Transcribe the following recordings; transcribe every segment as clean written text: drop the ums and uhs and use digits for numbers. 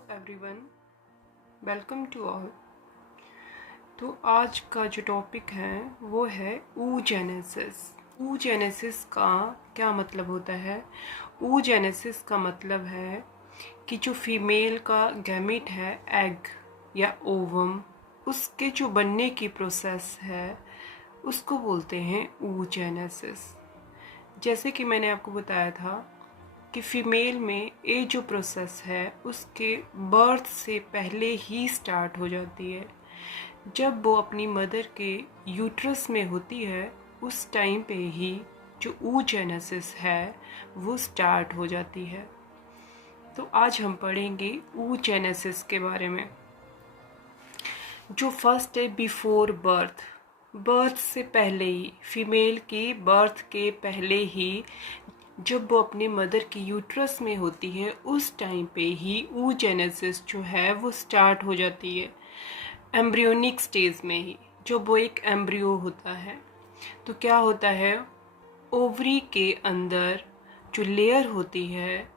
Hello everyone, welcome to all. तो आज का जो टॉपिक है वो है oogenesis। oogenesis का क्या मतलब होता है? oogenesis का मतलब है कि जो फीमेल का गैमेट है, एग या ओवम, उसके जो बनने की प्रोसेस है उसको बोलते हैं oogenesis। जैसे कि मैंने आपको बताया था कि फीमेल में ये जो प्रोसेस है उसके बर्थ से पहले ही स्टार्ट हो जाती है। जब वो अपनी मदर के यूट्रस में होती है उस टाइम पे ही जो oogenesis है वो स्टार्ट हो जाती है। तो आज हम पढ़ेंगे oogenesis के बारे में। जो फर्स्ट है बिफोर बर्थ, बर्थ से पहले ही, फीमेल की बर्थ के पहले ही जब वो अपने मदर की यूट्रस में होती है उस टाइम पे ही oogenesis जो है वो स्टार्ट हो जाती है, एम्ब्रियोनिक स्टेज में ही, जब वो एक एम्ब्रियो होता है। तो क्या होता है, ओवरी के अंदर जो लेयर होती है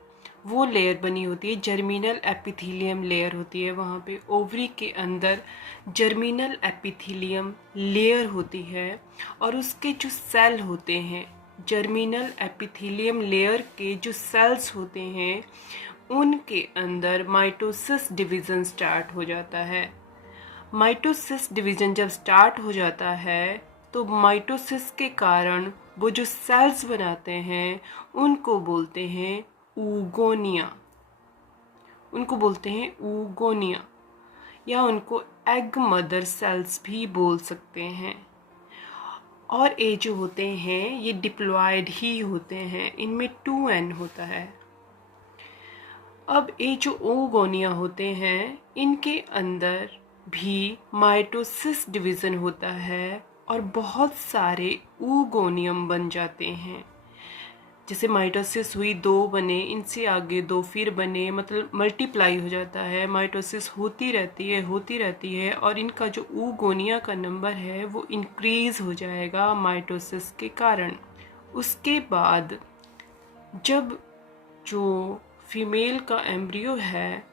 वो लेयर बनी होती है, जर्मिनल एपिथीलियम लेयर होती है। वहाँ पे ओवरी के अंदर जर्मिनल एपिथीलियम लेयर होती है और उसके जो सेल होते हैं, जर्मिनल एपिथीलियम लेयर के जो सेल्स होते हैं उनके अंदर माइटोसिस डिवीज़न स्टार्ट हो जाता है। माइटोसिस डिवीज़न जब स्टार्ट हो जाता है तो माइटोसिस के कारण वो जो सेल्स बनाते हैं उनको बोलते हैं ऊगोनिया, उनको बोलते हैं ऊगोनिया, या उनको एग मदर सेल्स भी बोल सकते हैं। और ये जो होते हैं ये डिप्लॉयड ही होते हैं, इनमें 2n होता है। अब ये जो oogonia होते हैं इनके अंदर भी माइटोसिस डिवीज़न होता है और बहुत सारे oogoनियम बन जाते हैं। जैसे माइटोसिस हुई, 2 बने, इनसे आगे 2 फिर बने, मतलब मल्टीप्लाई हो जाता है। माइटोसिस होती रहती है और इनका जो oogonia का नंबर है वो इंक्रीज हो जाएगा माइटोसिस के कारण। उसके बाद जब जो फीमेल का एम्ब्रियो है,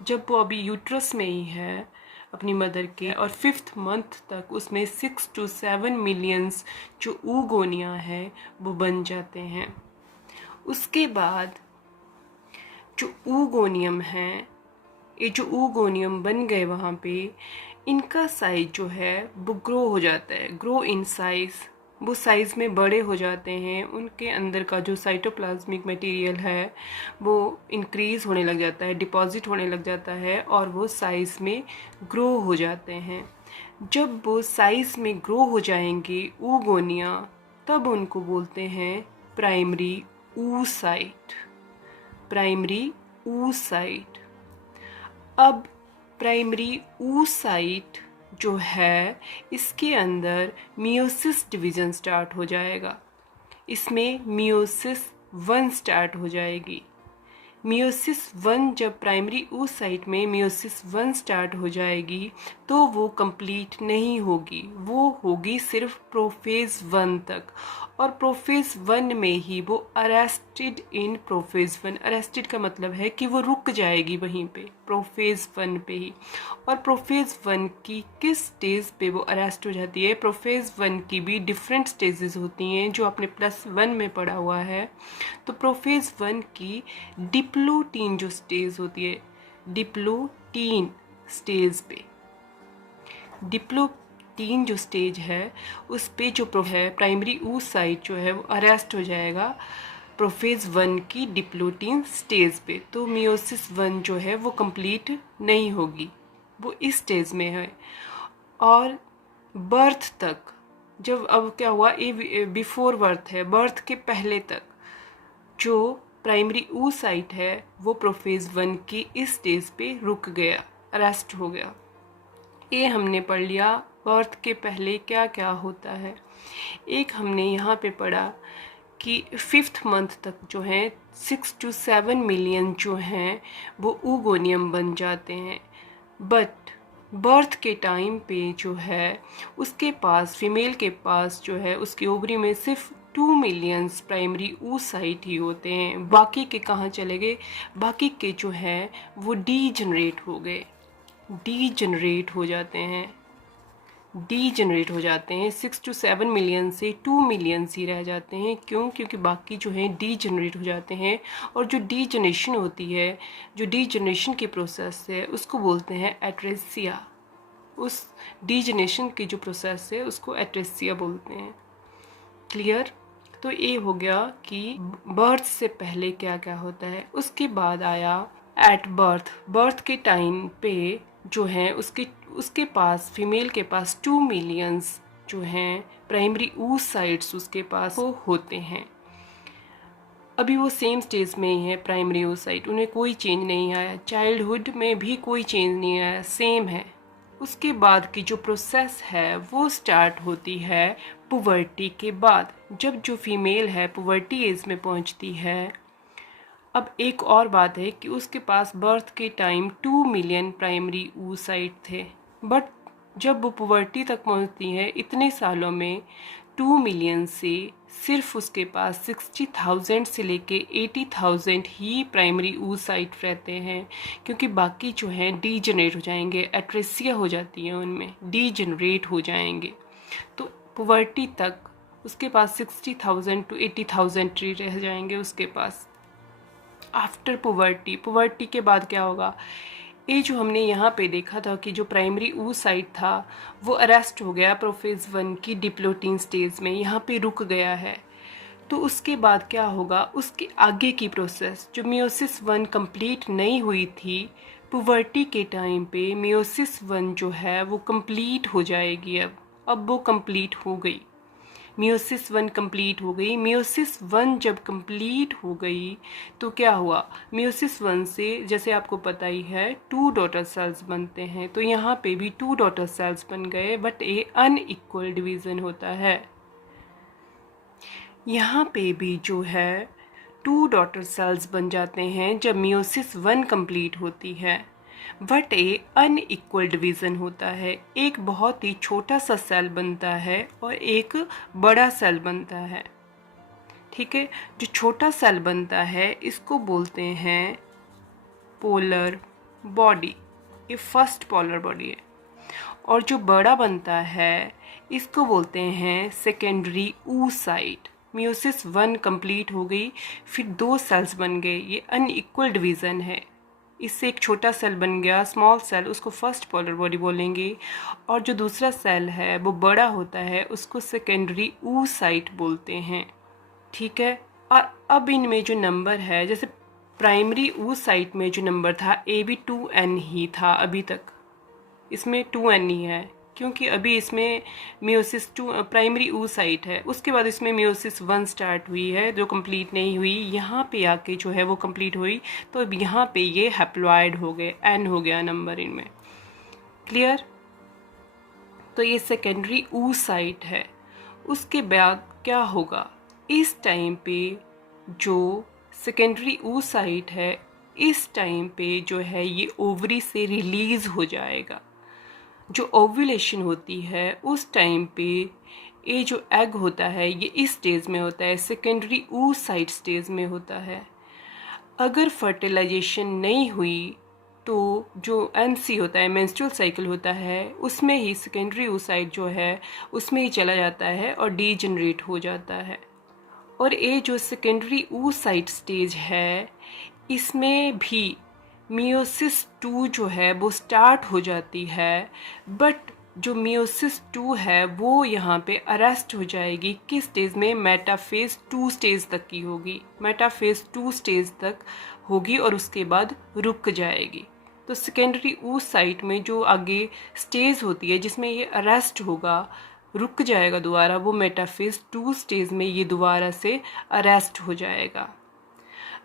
जब वो अभी यूट्रस में ही है अपनी मदर के, और 5th मंथ तक उसमें 6 to 7 मिलियंस जो oogonia है वो बन जाते हैं। उसके बाद जो oogoनियम हैं, ये जो oogoनियम बन गए वहाँ पे, इनका साइज जो है वो ग्रो हो जाता है, ग्रो इन साइज, वो साइज़ में बड़े हो जाते हैं। उनके अंदर का जो साइटोप्लाज्मिक मटेरियल है वो इंक्रीज़ होने लग जाता है, डिपॉजिट होने लग जाता है और वो साइज़ में ग्रो हो जाते हैं। जब वो साइज़ में ग्रो हो जाएंगे oogonia, तब उनको बोलते हैं प्राइमरी oocyte, प्राइमरी oocyte। अब प्राइमरी oocyte जो है इसके अंदर मियोसिस डिवीज़न स्टार्ट हो जाएगा, इसमें मियोसिस 1 स्टार्ट हो जाएगी। मियोसिस 1 जब प्राइमरी oocyte में मियोसिस 1 स्टार्ट हो जाएगी तो वो कंप्लीट नहीं होगी, वो होगी सिर्फ प्रोफेज 1 तक, और प्रोफेज 1 में ही वो अरेस्टेड इन प्रोफेज 1, अरेस्टेड का मतलब है कि वो रुक जाएगी वहीं पे प्रोफेज 1 पे ही। और प्रोफेज 1 की किस स्टेज पे वो अरेस्ट हो जाती है? प्रोफेज 1 की भी डिफरेंट स्टेजेस होती हैं जो आपने +1 में पढ़ा हुआ है। तो प्रोफेज 1 की डिप्लोटीन जो स्टेज होती है, डिप्लोटीन स्टेज पे, डिप्लोटीन जो स्टेज है उस पे जो है प्राइमरी oocyte जो है वो अरेस्ट हो जाएगा प्रोफेज 1 की डिप्लोटीन स्टेज पे। तो मियोसिस 1 जो है वो कंप्लीट नहीं होगी, वो इस स्टेज में है। और बर्थ तक, जब अब क्या हुआ, ये बिफोर बर्थ है, बर्थ के पहले तक जो प्राइमरी oocyte है वो प्रोफेज 1 की इस स्टेज पे रुक गया, अरेस्ट हो गया। ये हमने पढ़ लिया बर्थ के पहले क्या क्या होता है। एक हमने यहाँ पे पढ़ा कि 5th मंथ तक जो है 6 to 7 मिलियन जो हैं वो oogoनियम बन जाते हैं। बट बर्थ के टाइम पे जो है उसके पास, फीमेल के पास जो है उसकी ओवरी में सिर्फ 2 मिलियंस प्राइमरी oocyte ही होते हैं। बाकी के कहाँ चले गए? बाकी के जो है वो डीजनरेट हो गए, डीजनरेट हो जाते हैं, डीजनरेट हो जाते हैं। 6 to 7 मिलियन से 2 मिलियन ही रह जाते हैं। क्यों? क्योंकि बाकी जो हैं डीजनरेट हो जाते हैं। और जो डीजनरेशन होती है, जो डीजनरेशन की प्रोसेस है उसको बोलते हैं एट्रेसिया। उस डीजनरेशन की जो प्रोसेस है उसको एट्रेसिया बोलते हैं। क्लियर? तो ये हो गया कि बर्थ से पहले क्या क्या होता है। उसके बाद आया एट बर्थ। बर्थ के टाइम पे जो है उसके पास, फीमेल के पास 2 मिलियंस जो हैं प्राइमरी oocytes उसके पास वो होते हैं। अभी वो सेम स्टेज में ही है प्राइमरी oocyte, उन्हें कोई चेंज नहीं आया, चाइल्डहुड में भी कोई चेंज नहीं आया, सेम है। उसके बाद की जो प्रोसेस है वो स्टार्ट होती है पुबर्टी के बाद। जब जो फीमेल है पुबर्टी एज में पहुंचती है। अब एक और बात है कि उसके पास बर्थ के टाइम 2 मिलियन प्राइमरी oocyte थे, बट जब वो पुबर्टी तक पहुंचती है इतने सालों में 2 मिलियन से सिर्फ उसके पास 60,000 से लेके 80,000 ही प्राइमरी oocyte रहते हैं। क्योंकि बाकी जो हैं डीजनरेट हो जाएंगे, एट्रेसिया हो जाती है उनमें, डीजनरेट हो जाएंगे। तो पुबर्टी तक उसके पास 60,000 to 80,000 ट्री रह जाएंगे उसके पास। आफ्टर पुबर्टी, पुबर्टी के बाद क्या होगा? ये जो हमने यहाँ पे देखा था कि जो प्राइमरी oocyte था वो अरेस्ट हो गया प्रोफेज 1 की डिप्लोटीन स्टेज में, यहाँ पे रुक गया है। तो उसके बाद क्या होगा? उसके आगे की प्रोसेस, जो मियोसिस 1 कंप्लीट नहीं हुई थी पुबर्टी के टाइम पे, मियोसिस 1 जो है वो कंप्लीट हो जाएगी। अब वो कंप्लीट हो गई, मियोसिस 1 कंप्लीट हो गई। मियोसिस 1 जब कंप्लीट हो गई तो क्या हुआ? मियोसिस 1 से, जैसे आपको पता ही है, 2 डॉटर सेल्स बनते हैं। तो यहाँ पे भी 2 डॉटर सेल्स बन गए, बट ये अनइक्वल डिवीज़न होता है। यहाँ पे भी जो है 2 डॉटर सेल्स बन जाते हैं जब मियोसिस 1 कंप्लीट होती है, बट ए अनइक्वल डिवीज़न होता है। एक बहुत ही छोटा सा सेल बनता है और एक बड़ा सेल बनता है। ठीक है, जो छोटा सेल बनता है इसको बोलते हैं पोलर बॉडी, ये फर्स्ट पोलर बॉडी है। और जो बड़ा बनता है इसको बोलते हैं सेकेंडरी oocyte। मियोसिस 1 कंप्लीट हो गई, फिर 2 सेल्स बन गए, ये अनइक्वल डिवीज़न है। इससे एक छोटा सेल बन गया, स्मॉल सेल, उसको फर्स्ट पोलर बॉडी बोलेंगे। और जो दूसरा सेल है वो बड़ा होता है, उसको सेकेंडरी oocyte बोलते हैं। ठीक है। और अब इनमें जो नंबर है, जैसे प्राइमरी oocyte में जो नंबर था ए भी 2n ही था अभी तक, इसमें 2n ही है क्योंकि अभी इसमें मियोसिस 2 प्राइमरी oocyte है। उसके बाद इसमें मियोसिस 1 स्टार्ट हुई है जो कंप्लीट नहीं हुई, यहाँ पे आके जो है वो कंप्लीट हुई। तो अब यहाँ पे ये हैप्लॉइड हो गए, n हो गया नंबर इनमें। क्लियर? तो ये सेकेंडरी oocyte है। उसके बाद क्या होगा? इस टाइम पे जो सेकेंडरी oocyte है, इस टाइम पे जो है ये ओवरी से रिलीज हो जाएगा। जो ओव्यूलेशन होती है उस टाइम पे ये जो एग होता है ये इस स्टेज में होता है, सेकेंडरी oocyte स्टेज में होता है। अगर फर्टिलाइजेशन नहीं हुई तो जो MC होता है, मेंस्ट्रुअल साइकिल होता है, उसमें ही सेकेंडरी oocyte जो है उसमें ही चला जाता है और डीजनरेट हो जाता है। और ये जो सेकेंडरी oocyte स्टेज है इसमें भी मियोसिस 2 जो है वो स्टार्ट हो जाती है, बट जो मियोसिस 2 है वो यहाँ पे अरेस्ट हो जाएगी। किस स्टेज में? मेटाफेज 2 स्टेज तक की होगी, मेटाफेज 2 स्टेज तक होगी और उसके बाद रुक जाएगी। तो सेकेंडरी oocyte में जो आगे स्टेज होती है जिसमें ये अरेस्ट होगा, रुक जाएगा दोबारा, वो मेटाफेज 2 स्टेज में ये दोबारा से अरेस्ट हो जाएगा।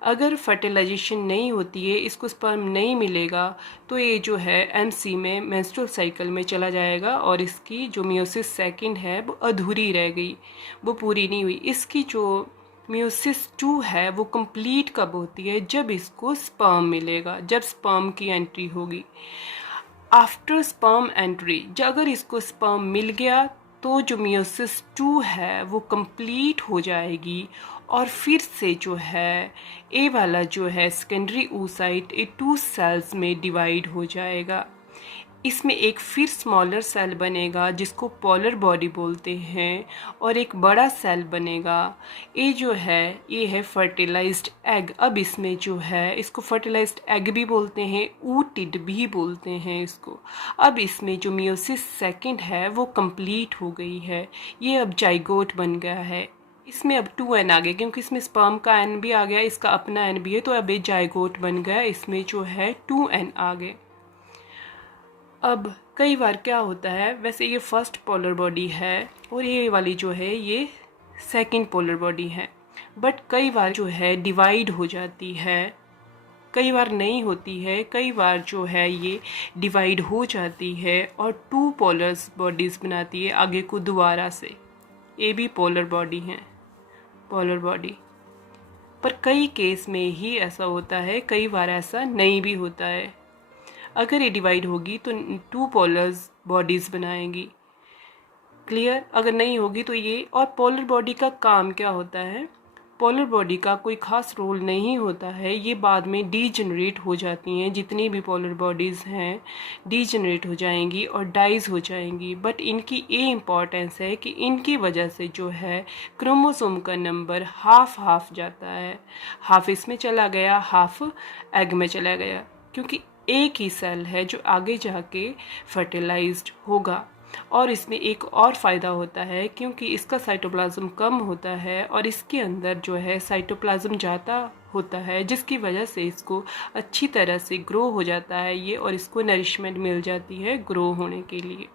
अगर फर्टिलाइजेशन नहीं होती है, इसको स्पर्म नहीं मिलेगा, तो ये जो है MC में, मेंस्ट्रुअल साइकिल में चला जाएगा और इसकी जो मियोसिस 2 है वो अधूरी रह गई, वो पूरी नहीं हुई। इसकी जो मियोसिस 2 है वो कंप्लीट कब होती है? जब इसको स्पर्म मिलेगा, जब स्पर्म की एंट्री होगी। आफ्टर स्पर्म एंट्री, जब अगर इसको स्पर्म मिल गया तो जो मियोसिस 2 है वो कंप्लीट हो जाएगी और फिर से जो है ए वाला जो है सेकेंडरी oocyte ए 2 सेल्स में डिवाइड हो जाएगा। इसमें एक फिर स्मॉलर सेल बनेगा जिसको पोलर बॉडी बोलते हैं और एक बड़ा सेल बनेगा। ये जो है ये है फर्टिलाइज्ड एग। अब इसमें जो है इसको फर्टिलाइज्ड एग भी बोलते हैं, ऊटिड भी बोलते हैं इसको। अब इसमें जो मियोसिस सेकंड है वो कंप्लीट हो गई है, ये अब जाइगोट बन गया है। इसमें अब 2n आ गया क्योंकि इसमें स्पर्म का n भी आ गया, इसका अपना n भी है, तो अब ये जाइगोट बन गया, इसमें जो है 2n आ गए। अब कई बार क्या होता है, वैसे ये फर्स्ट पोलर बॉडी है और ये वाली जो है ये सेकंड पोलर बॉडी है, बट कई बार जो है डिवाइड हो जाती है, कई बार नहीं होती है, कई बार जो है ये डिवाइड हो जाती है और 2 पोलर्स बॉडीज़ बनाती है आगे को दोबारा से। ये भी पोलर बॉडी है, पोलर बॉडी। पर कई केस में ही ऐसा होता है, कई बार ऐसा नहीं भी होता है। अगर ये डिवाइड होगी तो 2 पोलर्स बॉडीज़ बनाएंगी, क्लियर। अगर नहीं होगी तो ये, और पोलर बॉडी का काम क्या होता है, पोलर बॉडी का कोई ख़ास रोल नहीं होता है, ये बाद में डीजनरेट हो जाती हैं, जितनी भी पोलर बॉडीज़ हैं डीजनरेट हो जाएंगी और डाइज हो जाएंगी। बट इनकी ये इम्पॉर्टेंस है कि इनकी वजह से जो है क्रोमोसोम का नंबर हाफ हाफ जाता है, हाफ इसमें चला गया, हाफ एग में चला गया, क्योंकि एक ही सेल है जो आगे जाके फर्टिलाइज्ड होगा। और इसमें एक और फ़ायदा होता है क्योंकि इसका साइटोप्लाज्म कम होता है और इसके अंदर जो है साइटोप्लाज्म ज़्यादा होता है, जिसकी वजह से इसको अच्छी तरह से ग्रो हो जाता है ये, और इसको नरिशमेंट मिल जाती है ग्रो होने के लिए।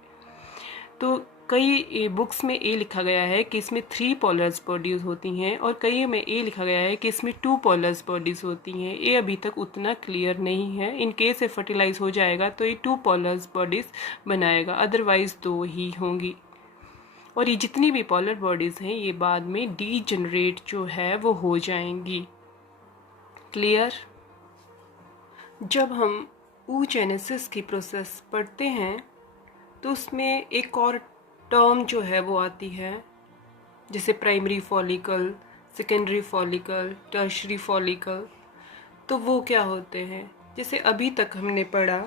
तो कई बुक्स में ये लिखा गया है कि इसमें 3 पोलर्स बॉडीज़ होती हैं और कई में ये लिखा गया है कि इसमें 2 पोलर्स बॉडीज़ होती हैं। ये अभी तक उतना क्लियर नहीं है। इन केस ये फर्टिलाइज हो जाएगा तो ये 2 पोलर्स बॉडीज़ बनाएगा, अदरवाइज़ 2 ही होंगी। और ये जितनी भी पोलर बॉडीज़ हैं ये बाद में डीजनरेट जो है वो हो जाएंगी, क्लियर। जब हम oogenesis की प्रोसेस पढ़ते हैं तो उसमें एक और टर्म जो है वो आती है, जैसे primary follicle, secondary follicle, tertiary follicle. तो वो क्या होते हैं, जैसे अभी तक हमने पढ़ा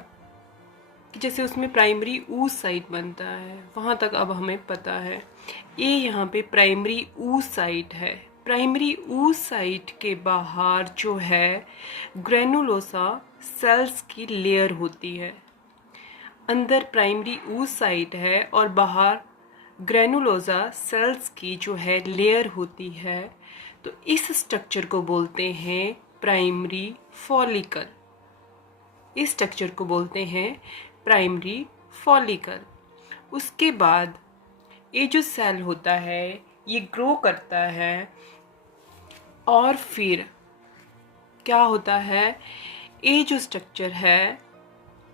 कि जैसे उसमें प्राइमरी oocyte बनता है, वहाँ तक अब हमें पता है। ये यहाँ पे प्राइमरी oocyte है। प्राइमरी oocyte के बाहर जो है ग्रेनुलोसा सेल्स की लेयर होती है। अंदर प्राइमरी oocyte है और बाहर ग्रेनुलोसा सेल्स की जो है लेयर होती है। तो इस स्ट्रक्चर को बोलते हैं प्राइमरी फॉलिकल। इस स्ट्रक्चर को बोलते हैं प्राइमरी फॉलिकल। उसके बाद ये जो सेल होता है ये ग्रो करता है और फिर क्या होता है, ये जो स्ट्रक्चर है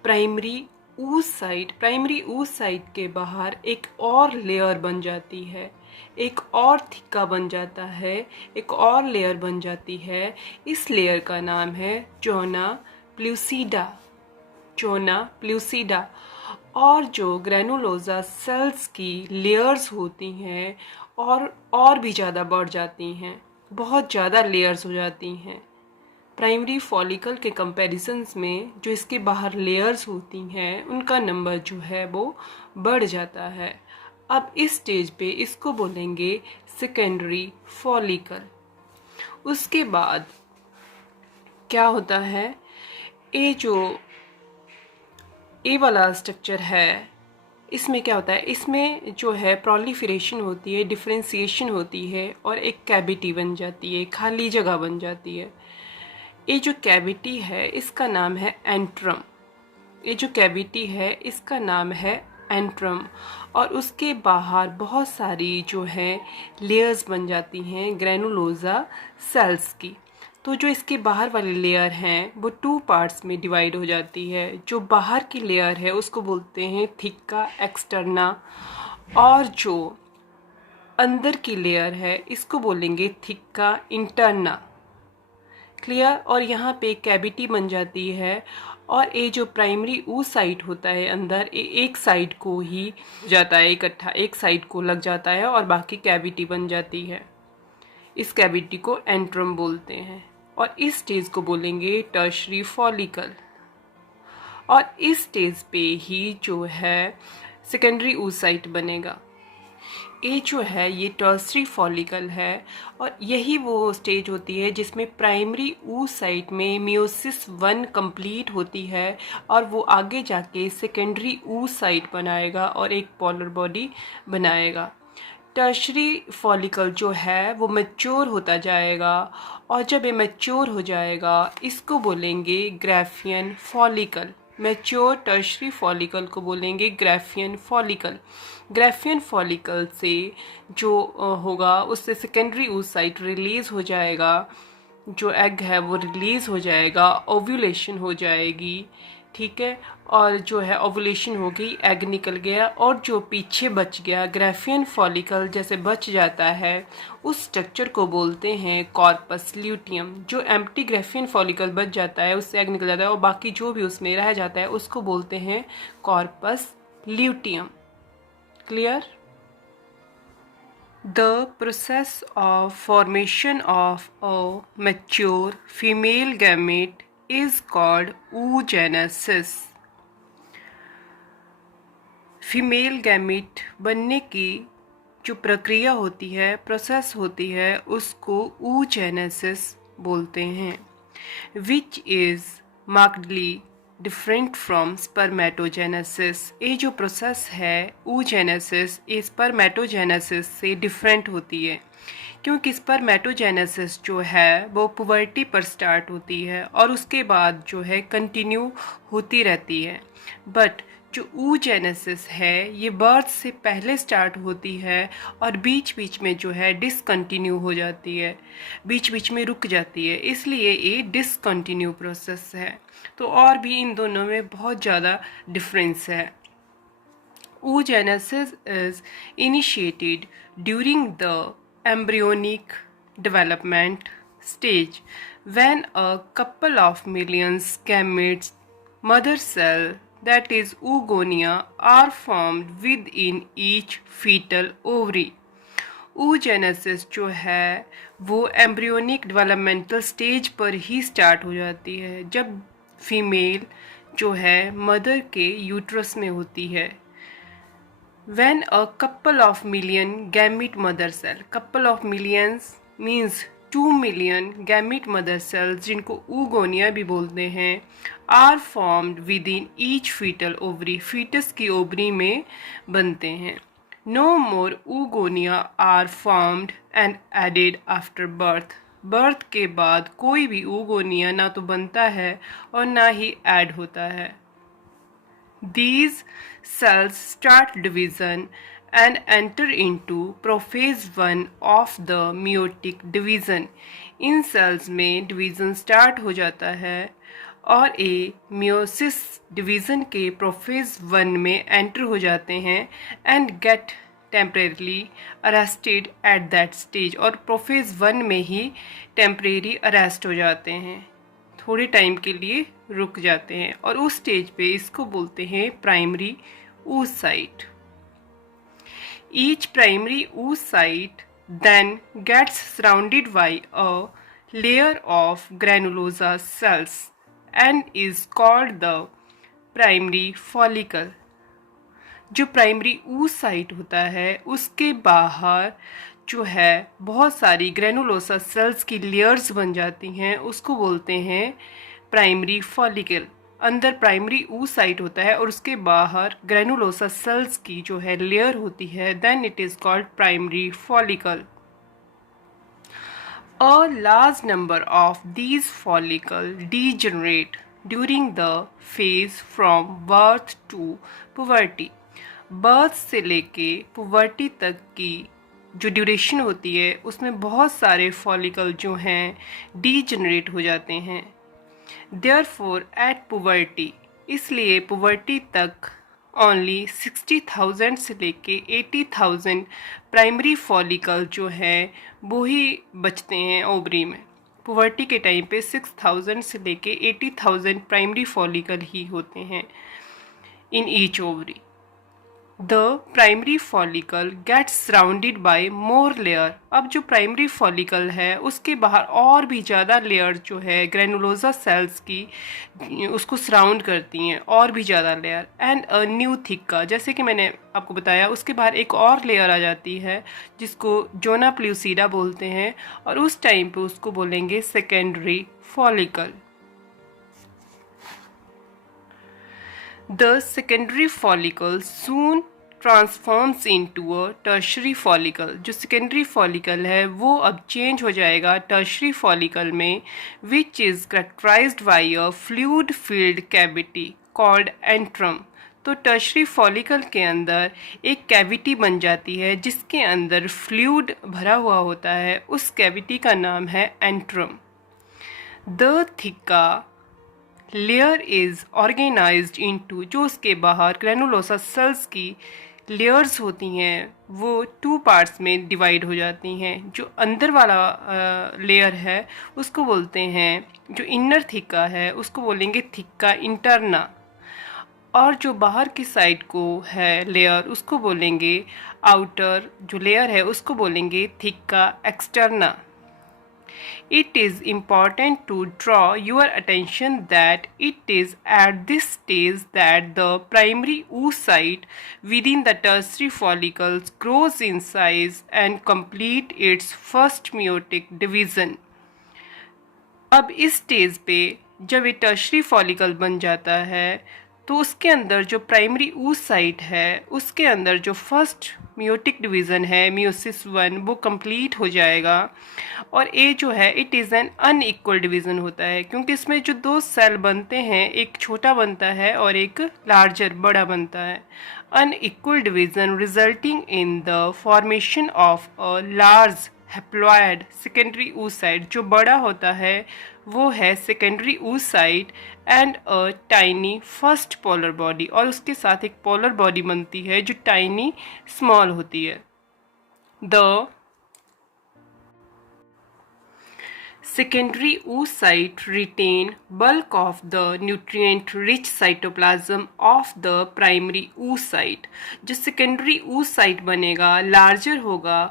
प्राइमरी oocyte के बाहर एक और लेयर बन जाती है, एक और थिक्का बन जाता है, एक और लेयर बन जाती है। इस लेयर का नाम है जोना प्लूसिडा। और जो ग्रेनुलोसा सेल्स की लेयर्स होती हैं और भी ज़्यादा बढ़ जाती हैं, बहुत ज़्यादा लेयर्स हो जाती हैं। प्राइमरी फॉलिकल के कंपैरिजन्स में जो इसके बाहर लेयर्स होती हैं उनका नंबर जो है वो बढ़ जाता है। अब इस स्टेज पे इसको बोलेंगे सेकेंडरी फॉलिकल। उसके बाद क्या होता है, ये वाला स्ट्रक्चर है, इसमें क्या होता है, इसमें जो है प्रोलिफरेशन होती है, डिफ्रेंसिएशन होती है और एक कैविटी बन जाती है, खाली जगह बन जाती है। ये जो कैविटी है इसका नाम है एंट्रम। ये जो कैविटी है इसका नाम है एंट्रम, और उसके बाहर बहुत सारी जो है लेयर्स बन जाती हैं ग्रेनुलोसा सेल्स की। तो जो इसके बाहर वाली लेयर हैं वो 2 पार्ट्स में डिवाइड हो जाती है। जो बाहर की लेयर है उसको बोलते हैं थिक्का एक्सटर्ना, और जो अंदर की लेयर है इसको बोलेंगे थिक्का इंटरना, क्लियर। और यहाँ पे कैविटी बन जाती है और ये जो प्राइमरी ऊ साइट होता है अंदर, ये एक साइड को ही जाता है इकट्ठा, एक साइड को लग जाता है और बाकी कैविटी बन जाती है। इस कैविटी को एंट्रम बोलते हैं और इस स्टेज को बोलेंगे टर्शरी फॉलिकल। और इस स्टेज पे ही जो है सेकेंडरी oocyte बनेगा। ये जो है ये टर्सरी फॉलिकल है और यही वो स्टेज होती है जिसमें प्राइमरी oocyte में मियोसिस 1 कंप्लीट होती है और वो आगे जाके सेकेंडरी oocyte बनाएगा और एक पोलर बॉडी बनाएगा। टर्शरी फॉलिकल जो है वो मैच्योर होता जाएगा और जब ये मैच्योर हो जाएगा इसको बोलेंगे Graafian follicle. Mature tertiary follicle को बोलेंगे ग्राफियन फॉलिकल। ग्राफियन फॉलिकल से जो होगा उससे सेकेंडरी oocyte रिलीज हो जाएगा, जो एग है वो रिलीज हो जाएगा, ओव्यूलेशन हो जाएगी, ठीक है। और जो है ओवुलेशन हो गई, एग निकल गया और जो पीछे बच गया ग्राफियन फॉलिकल जैसे बच जाता है उस स्ट्रक्चर को बोलते हैं कॉर्पस ल्यूटियम। जो एम्प्टी ग्राफियन फॉलिकल बच जाता है उससे एग निकल जाता है और बाकी जो भी उसमें रह जाता है उसको बोलते हैं corpus luteum. Clear. The process of formation of a mature female gamete is called oogenesis। Female gamete बनने की जो प्रक्रिया होती है, प्रोसेस होती है, उसको oogenesis बोलते हैं, which is markedly different from spermatogenesis. ये जो प्रोसेस है oogenesis, ये स्पर्मेटोजेनेसिस से डिफरेंट होती है क्योंकि स्पर्मेटोजेनेसिस जो है वो पुबर्टी पर स्टार्ट होती है और उसके बाद जो है कंटिन्यू होती रहती है। बट जो oogenesis है ये बर्थ से पहले स्टार्ट होती है और बीच बीच में जो है डिसकंटिन्यू हो जाती है, बीच बीच में रुक जाती है, इसलिए ये डिसकंटिन्यू प्रोसेस है। तो और भी इन दोनों में बहुत ज़्यादा डिफरेंस है। oogenesis is initiated during the embryonic development stage when a couple of millions gametes, mother cell, that is oogonia, are formed within each fetal ovary। oogenesis जो है वो एम्ब्रियोनिक डेवलपमेंटल स्टेज पर ही स्टार्ट हो जाती है जब female जो है मदर के यूट्रस में होती है। When a couple of million gamete mother cell, couple of millions means 2 million gamete mother cells जिनको oogonia भी बोलते हैं, are formed within each fetal ovary, fetus की ओवरी में बनते हैं। No more oogonia are formed and added after birth। Birth के बाद कोई भी oogonia ना तो बनता है और ना ही ऐड होता है। These cells start division and enter into prophase 1 of the meiotic division। In cells में division start हो जाता है और ये meiosis division के prophase 1 में enter हो जाते हैं and get temporarily arrested at that stage। और prophase 1 में ही temporary arrest हो जाते हैं, थोड़े टाइम के लिए रुक जाते हैं और उस स्टेज पे इसको बोलते हैं primary oocyte। Each primary oocyte then gets surrounded by a layer of granulosa cells and is called the primary follicle। जो प्राइमरी oocyte होता है उसके बाहर जो है बहुत सारी ग्रेनुलोसा सेल्स की लेयर्स बन जाती हैं, उसको बोलते हैं प्राइमरी फॉलिकल। अंदर प्राइमरी oocyte होता है और उसके बाहर ग्रेनुलोसा सेल्स की जो है लेयर होती है, then it is called primary follicle. A large number of these follicles degenerate during the phase from birth to puberty। Birth से लेके पुबर्टी तक की जो ड्यूरेशन होती है उसमें बहुत सारे फॉलिकल जो हैं डीजनरेट हो जाते हैं। देयरफॉर एट पुबर्टी, इसलिए पुबर्टी तक ओनली 60,000 से लेके 80,000 प्राइमरी फॉलिकल जो है वो ही बचते हैं ओवरी में। पुबर्टी के टाइम पे 6000 से लेके 80,000 प्राइमरी फॉलिकल ही होते हैं in each ovary. The primary follicle gets surrounded by more layer. अब जो प्राइमरी फॉलिकल है उसके बाहर और भी ज़्यादा लेयर जो है ग्रेनुलोसा सेल्स की उसको सराउंड करती हैं, और भी ज़्यादा लेयर। एंड अ न्यू थिक्का, जैसे कि मैंने आपको बताया, उसके बाहर एक और लेयर आ जाती है जिसको जोना प्लूसिडा बोलते हैं, और उस टाइम पे उसको बोलेंगे secondary follicle. The secondary follicle soon transforms into a tertiary follicle. जो सेकेंडरी फॉलिकल है वो अब चेंज हो जाएगा टर्शरी फॉलिकल में, which is characterized by a fluid field cavity called antrum. तो टर्शरी फॉलिकल के अंदर एक कैविटी बन जाती है जिसके अंदर फ्लूइड भरा हुआ होता है, उस कैविटी का नाम है antrum. The theca layer is organized into, जो उसके बाहर ग्रेनुलोसा सेल्स की लेयर्स होती हैं वो 2 पार्ट्स में डिवाइड हो जाती हैं। जो अंदर वाला लेयर है उसको बोलते हैं, जो इनर थिक्का है उसको बोलेंगे थिक्का इंटरना, और जो बाहर की साइड को है लेयर उसको बोलेंगे आउटर, जो लेयर है उसको बोलेंगे थिक्का externa. It is important to draw your attention that it is at this stage that the primary oocyte within the tertiary follicles grows in size and complete its first meiotic division. अब इस stage पे जब ये tertiary follicle बन जाता है तो उसके अंदर जो प्राइमरी oocyte है उसके अंदर जो फर्स्ट मियोटिक डिवीज़न है मियोसिस 1 वो कंप्लीट हो जाएगा। और ये जो है it is an unequal division होता है, क्योंकि इसमें जो 2 सेल बनते हैं, एक छोटा बनता है और एक लार्जर बड़ा बनता है। Unequal division resulting in the formation of a large haploid secondary oocyte। जो बड़ा होता है वो है secondary oocyte and a tiny first polar body, और उसके साथ एक पोलर बॉडी बनती है जो टाइनी स्मॉल होती है। The secondary oocyte retain bulk of the nutrient rich cytoplasm of the primary oocyte। जो secondary oocyte बनेगा लार्जर होगा,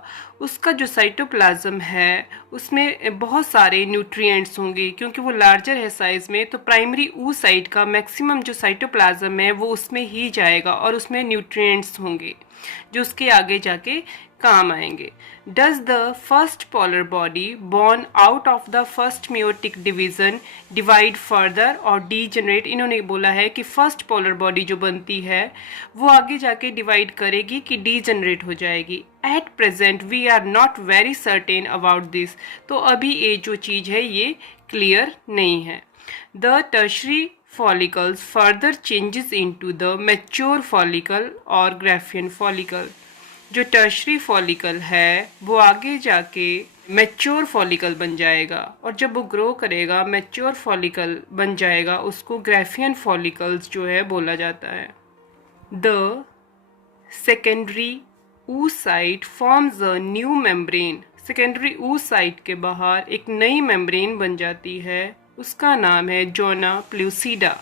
उसका जो साइटोप्लाज्म है उसमें बहुत सारे न्यूट्रिएंट्स होंगे, क्योंकि वो लार्जर है साइज में। तो प्राइमरी oocyte का मैक्सिमम जो साइटोप्लाज्म है वो उसमें ही जाएगा और उसमें न्यूट्रिएंट्स होंगे जो उसके आगे जाके काम आएंगे। Does the first polar body born out of the first meiotic division divide further और डीजनरेट। इन्होंने बोला है कि फर्स्ट पोलर बॉडी जो बनती है वो आगे जाके डिवाइड करेगी कि डीजनरेट हो जाएगी। At present we are not very certain about this. तो अभी ये जो चीज़ है ये क्लियर नहीं है। The tertiary follicles further changes into the mature follicle और ग्राफियन follicle। जो टर्शरी फॉलिकल है वो आगे जाके मैच्योर फॉलिकल बन जाएगा, और जब वो ग्रो करेगा मैच्योर फॉलिकल बन जाएगा, उसको ग्राफियन फॉलिकल्स जो है बोला जाता है। The secondary oocyte forms a new membrane। Secondary oocyte के बाहर एक नई मेम्ब्रेन बन जाती है, उसका नाम है zona pellucida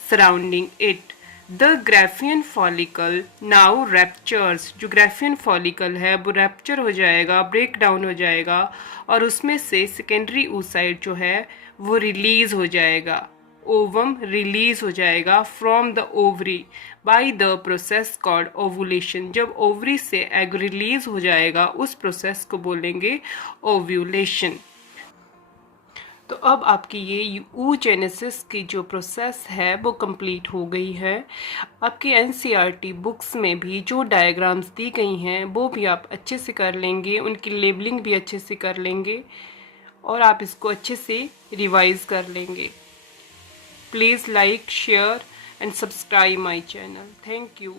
surrounding it. The Graafian follicle now ruptures. जो ग्राफियन फॉलिकल है वो रैप्चर हो जाएगा, ब्रेक डाउन हो जाएगा, और उसमें से सेकेंडरी oocyte जो है वो रिलीज हो जाएगा, ओवम रिलीज हो जाएगा from the ovary by the process called ovulation. जब ओवरी से एग रिलीज हो जाएगा उस प्रोसेस को बोलेंगे ओव्यूलेशन। तो अब आपकी ये oogenesis की जो प्रोसेस है वो कंप्लीट हो गई है। आपके NCERT बुक्स में भी जो डायग्राम्स दी गई हैं वो भी आप अच्छे से कर लेंगे, उनकी लेबलिंग भी अच्छे से कर लेंगे, और आप इसको अच्छे से रिवाइज कर लेंगे। Please like, share and subscribe my channel. Thank you.